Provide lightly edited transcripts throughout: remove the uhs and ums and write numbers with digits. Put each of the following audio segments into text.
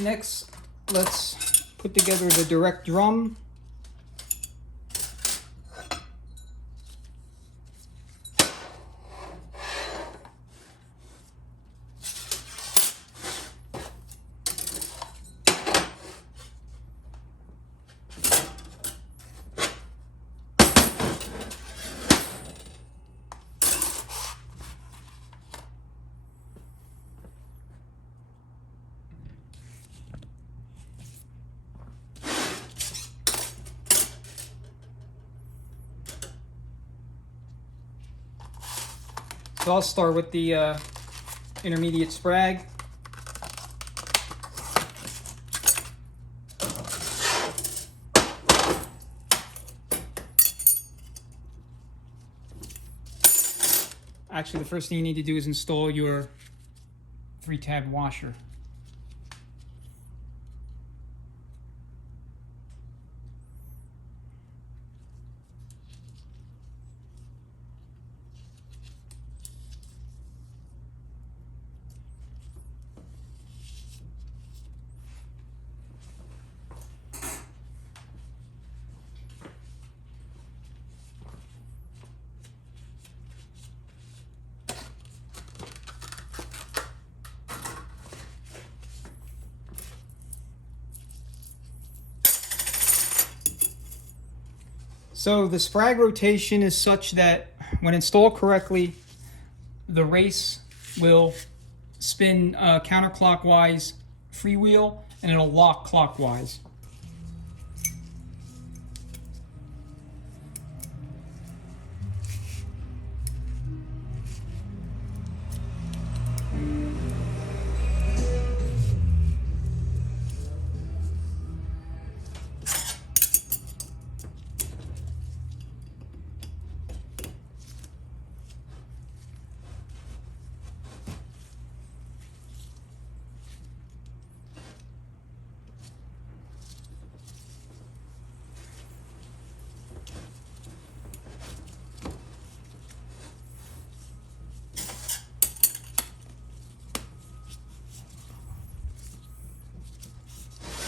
so next, let's put together the direct drum. So I'll start with the intermediate sprag. Actually, the first thing you need to do is install your 3-tab washer. So the sprag rotation is such that when installed correctly, the race will spin counterclockwise freewheel and it'll lock clockwise.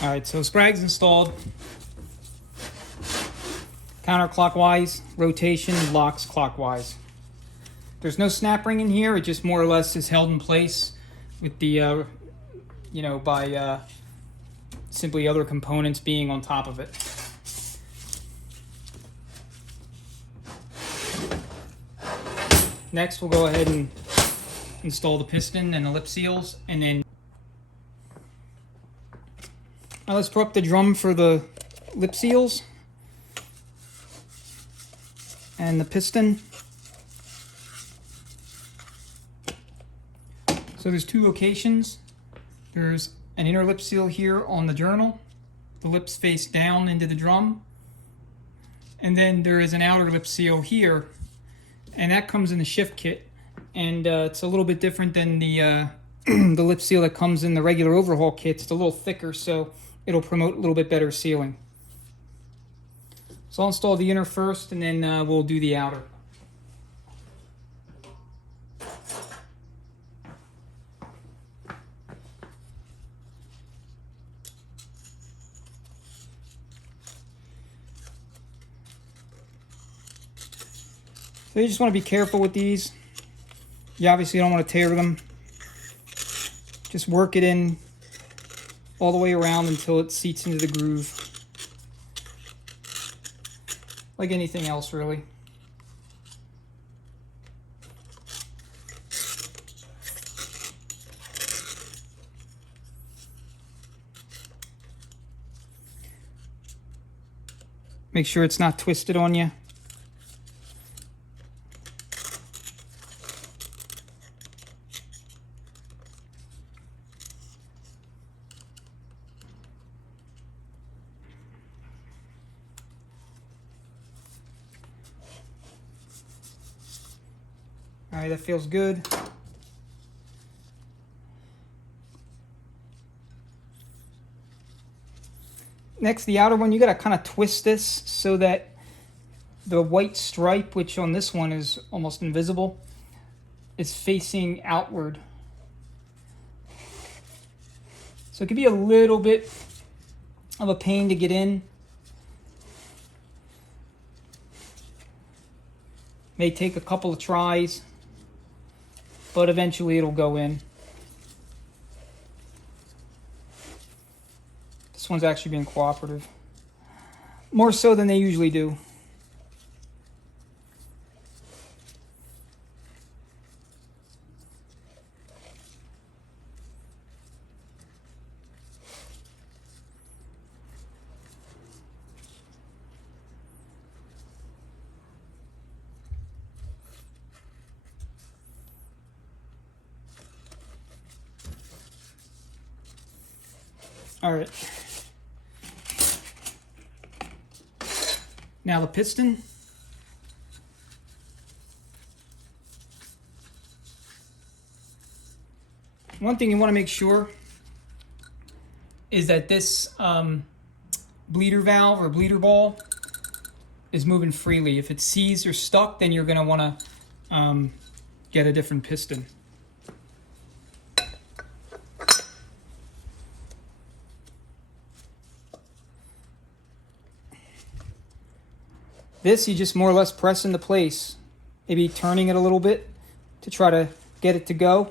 Alright, so sprag's installed. Counterclockwise, rotation, locks clockwise. There's no snap ring in here, it just more or less is held in place with the, by simply other components being on top of it. Next, we'll go ahead and install the piston and the lip seals, and then now let's put up the drum for the lip seals and the piston. So there's two locations. There's an inner lip seal here on the journal. The lips face down into the drum. And then there is an outer lip seal here, and that comes in the shift kit. And it's a little bit different than the the lip seal that comes in the regular overhaul kits. It's a little thicker, so it'll promote a little bit better sealing. So I'll install the inner first, and then we'll do the outer. So you just want to be careful with these. You obviously don't want to tear them. Just work it in all the way around until it seats into the groove. Like anything else, really. Make sure it's not twisted on you. All right, that feels good. Next, the outer one, you gotta kind of twist this so that the white stripe, which on this one is almost invisible, is facing outward. So So it could be a little bit of a pain to get in. May take a couple of tries, but eventually it'll go in. This one's actually being cooperative. More so than they usually do. All right. Now the piston. One thing you want to make sure is that this bleeder valve or bleeder ball is moving freely. If it's seized or stuck, then you're going to want to get a different piston. This you just more or less press into place, maybe turning it a little bit to try to get it to go.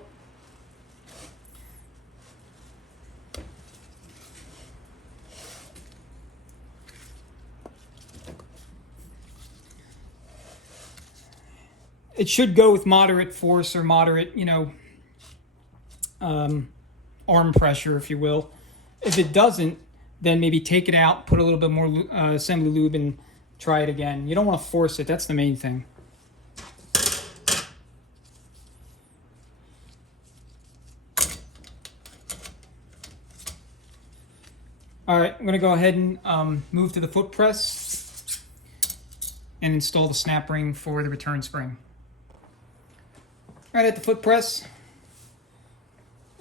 It should go with moderate force or moderate, arm pressure, if you will. If it doesn't, then maybe take it out, put a little bit more assembly lube, and try it again. You don't want to force it. That's the main thing. All right, I'm going to go ahead and move to the foot press and install the snap ring for the return spring. All right, at the foot press,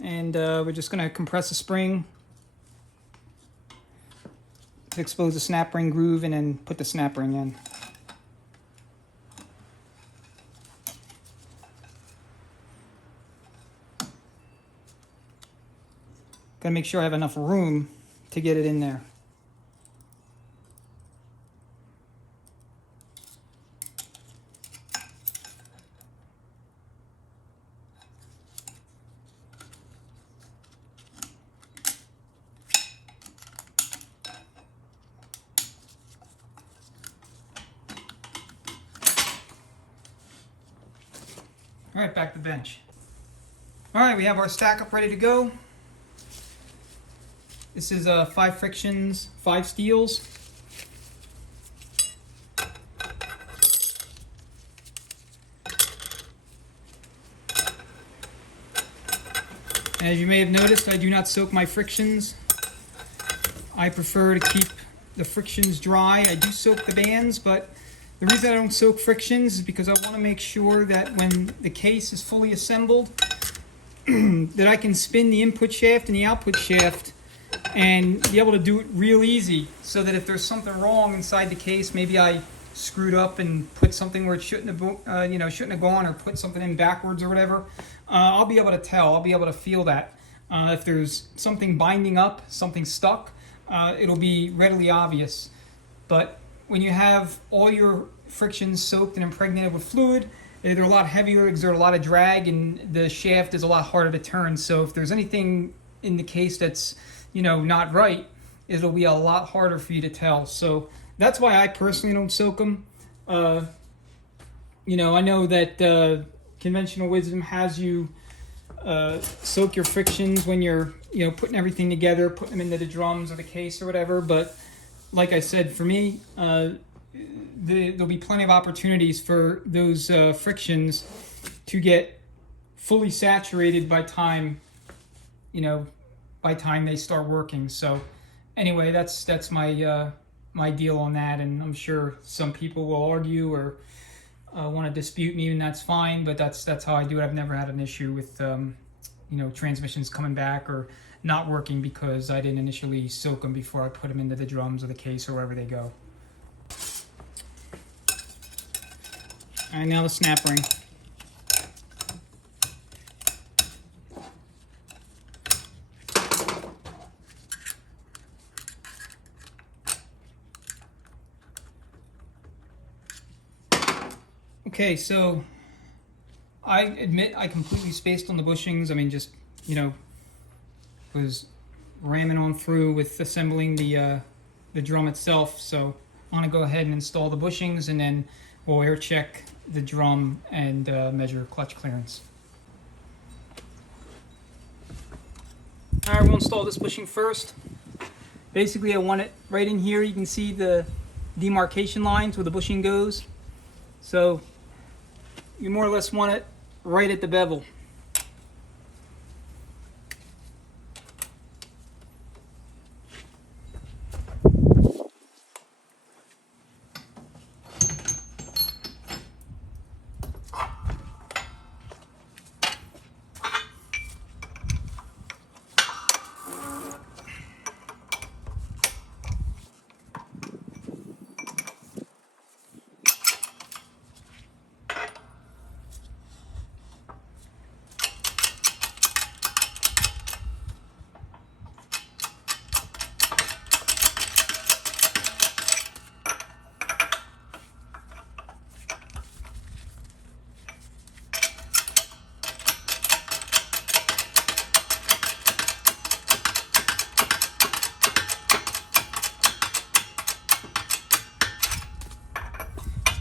and we're just going to compress the spring to expose the snap ring groove and then put the snap ring in. Gotta make sure I have enough room to get it in there. All right, back to the bench. All right, we have our stack up ready to go. This is 5 frictions, 5 steels. And as you may have noticed, I do not soak my frictions. I prefer to keep the frictions dry. I do soak the bands, but the reason I don't soak frictions is because I want to make sure that when the case is fully assembled, that I can spin the input shaft and the output shaft and be able to do it real easy, so that if there's something wrong inside the case, maybe I screwed up and put something where it shouldn't have, shouldn't have gone, or put something in backwards or whatever, I'll be able to tell. I'll be able to feel that. If there's something binding up, something stuck, it'll be readily obvious. But when you have all your frictions soaked and impregnated with fluid, they're a lot heavier, exert a lot of drag, and the shaft is a lot harder to turn. So if there's anything in the case that's, not right, it'll be a lot harder for you to tell. So that's why I personally don't soak them. I know that conventional wisdom has you soak your frictions when you're, putting everything together, putting them into the drums or the case or whatever. But like I said, for me, there'll be plenty of opportunities for those frictions to get fully saturated by time they start working. So anyway, that's my my deal on that, and I'm sure some people will argue or want to dispute me, and that's fine. But that's how I do it. I've never had an issue with transmissions coming back or not working because I didn't initially soak them before I put them into the drums or the case or wherever they go. All right, now the snap ring. Okay, so I admit I completely spaced on the bushings. I mean, just, you know, was ramming on through with assembling the drum itself. So I want to go ahead and install the bushings, and then we'll air check the drum and measure clutch clearance. All right, we'll install this bushing first. Basically, I want it right in here. You can see the demarcation lines where the bushing goes. So you more or less want it right at the bevel.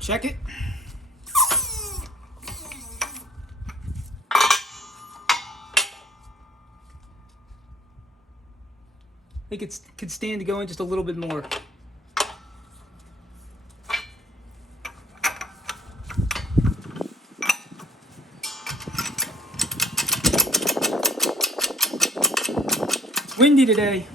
Check it. I think it could stand to go in just a little bit more. It's windy today.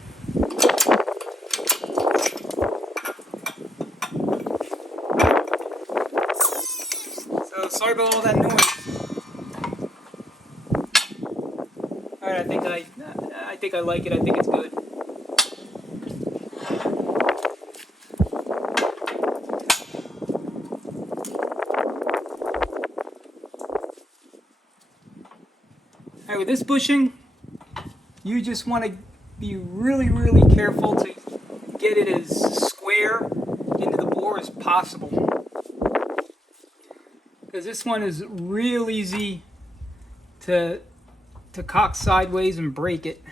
So sorry about all that noise. All right, I think I like it. I think it's good. All right, with this bushing, you just want to be really, really careful to get it as square into the bore as possible. Because this one is real easy to cock sideways and break it.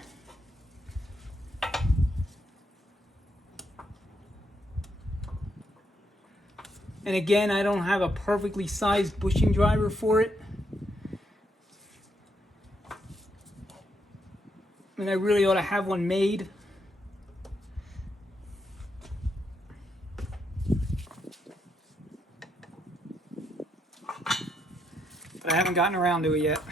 And again, I don't have a perfectly sized bushing driver for it. And I really ought to have one made. But I haven't gotten around to it yet.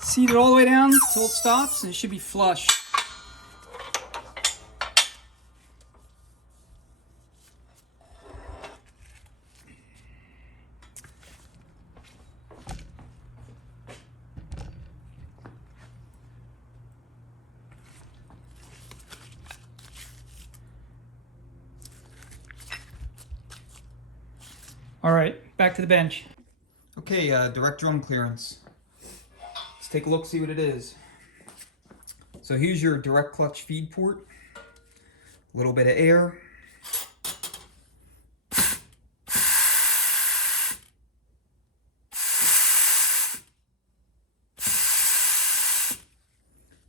Seat it all the way down until it stops, and it should be flush. All right, back to the bench. Okay, direct drum clearance. Let's take a look, see what it is. So here's your direct clutch feed port. A little bit of air.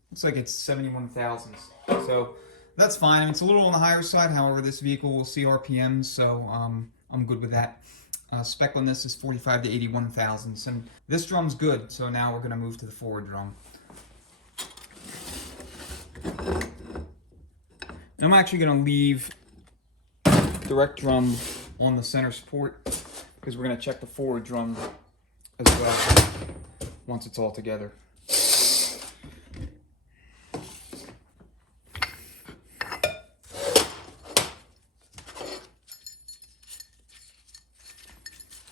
Looks like it's 71 thousandths. So that's fine. I mean, it's a little on the higher side. However, this vehicle will see RPMs, so I'm good with that. Spec on this is 45 to 81 thousandths, and this drum's good. So now we're going to move to the forward drum. I'm actually going to leave direct drum on the center support because we're going to check the forward drum as well once it's all together.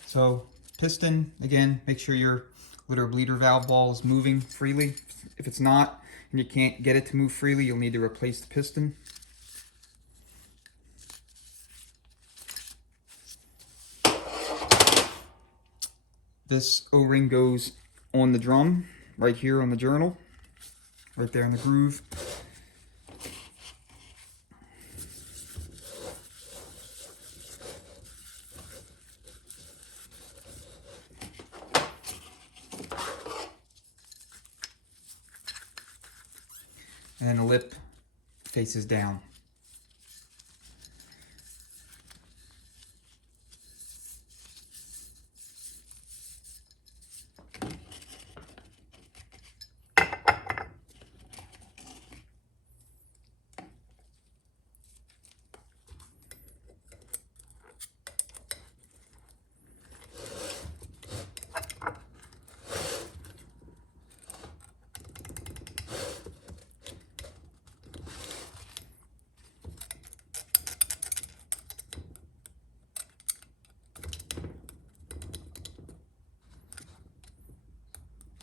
So piston, again, make sure your litter bleeder valve ball is moving freely. If it's not and you can't get it to move freely, you'll need to replace the piston. This O-ring goes on the drum, right here on the journal, right there in the groove. And then the lip faces down.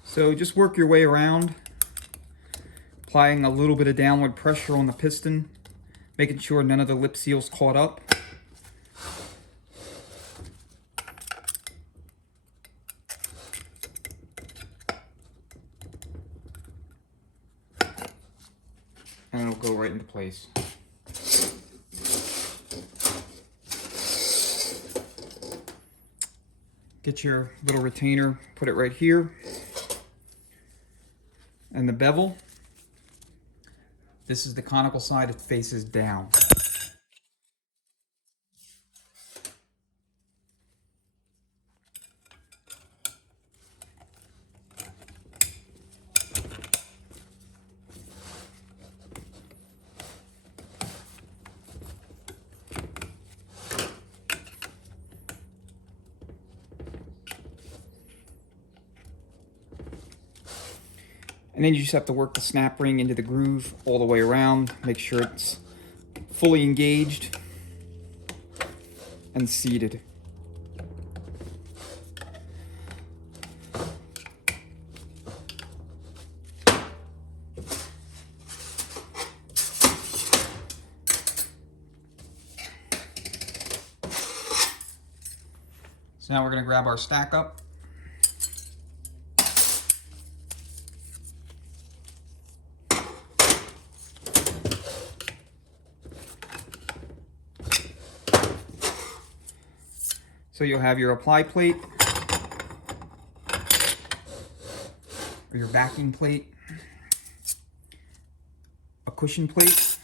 So just work your way around, applying a little bit of downward pressure on the piston, making sure none of the lip seals caught up. And it'll go right into place. Get your little retainer, put it right here. And the bevel, this is the conical side, it faces down. And then you just have to work the snap ring into the groove all the way around. Make sure it's fully engaged and seated. So now we're going to grab our stack up. So you'll have your apply plate, or your backing plate, a cushion plate,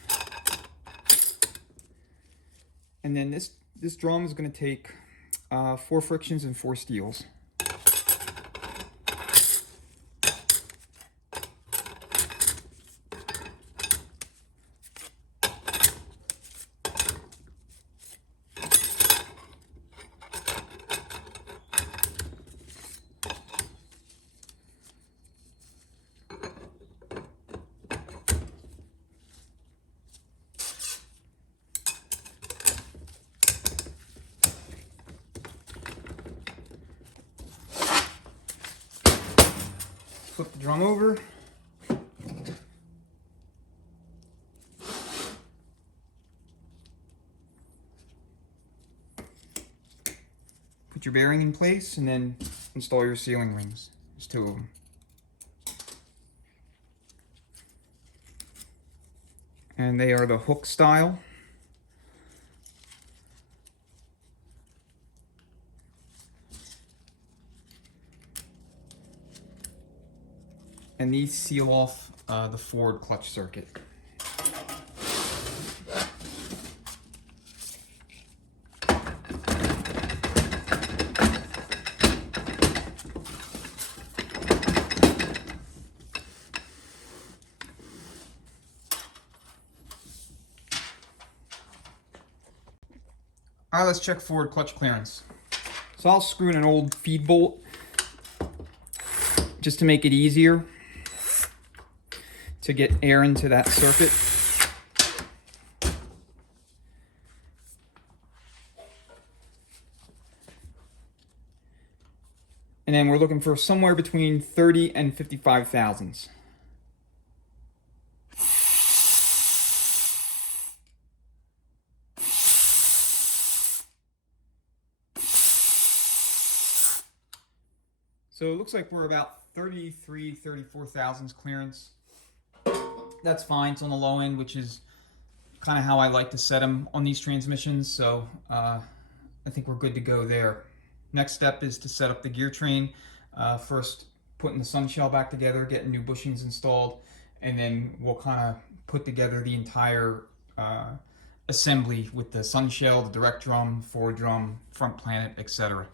and then this drum is going to take 4 frictions and 4 steels. Flip the drum over. Put your bearing in place and then install your sealing rings. There's 2 of them. And they are the hook style. And these seal off the forward clutch circuit. All right, let's check forward clutch clearance. So I'll screw in an old feed bolt just to make it easier to get air into that circuit. And then we're looking for somewhere between 30 and 55 thousandths. So it looks like we're about 34 thousandths clearance. That's fine. It's on the low end, which is kind of how I like to set them on these transmissions. So I think we're good to go there. Next step is to set up the gear train. First, putting the sun shell back together, getting new bushings installed, and then we'll kind of put together the entire assembly with the sun shell, the direct drum, forward drum, front planet, etc.